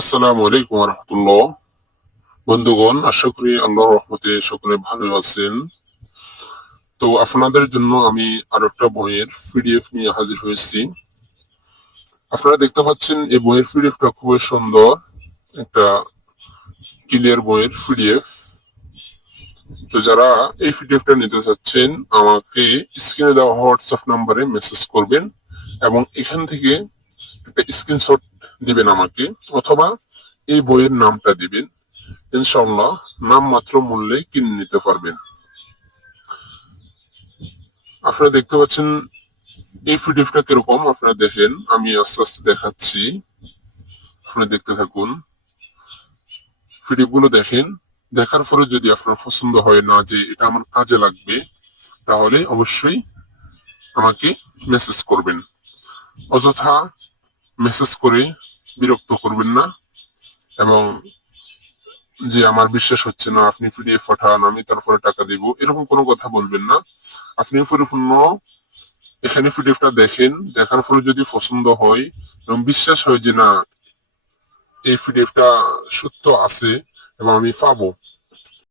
আসসালামু আলাইকুম রহমতুল্লাহ বন্ধুগণ আশা করি আল্লাহ রহমতে সকলে ভালো আছেন তো আপনাদের জন্য আমি আর একটা বইয়ের পিডিএফ নিয়ে হাজির হয়েছি আপনারা দেখতে পাচ্ছেন এই বইয়ের পিডিএফটা খুবই সুন্দর একটা ক্লিয়ার বইয়ের পিডিএফ তো যারা এই পিডিএফটা নিতে চাচ্ছেন আমাকে স্ক্রিনে দেওয়া হোয়াটসঅ্যাপ নাম্বারে মেসেজ করবেন এবং এখান থেকে স্ক্রিনশট দিবেন আমাকে অথবা এই বইয়ের নামটা দিবেন ইনশাল্লাহ মাত্র মূল্যে কিনে নিতে পারবেন আপনারা দেখতে পাচ্ছেন এই পিডিএফটা কিরকম আপনারা দেখেন আমি আস্তে আস্তে দেখাচ্ছি আপনারা দেখতে থাকুন পিডিএফ গুলো দেখেন দেখার পরে যদি আপনার পছন্দ হয় না যে এটা আমার কাজে লাগবে তাহলে অবশ্যই আমাকে মেসেজ করবেন অযথা মেসেজ করে বিরক্ত করবেন না এবং যে আমার বিশ্বাস হচ্ছে না আপনি ফিরিয়ে পাঠান আমি তারপরে টাকা দিব এরকম কোনো কথা বলবেন না আপনি পরিপূর্ণ এখানে পিডিএফটা দেখেন দেখার ফলে যদি পছন্দ হয় এবং বিশ্বাস হয় যে না এই পিডিএফটা সত্য আছে এবং আমি পাবো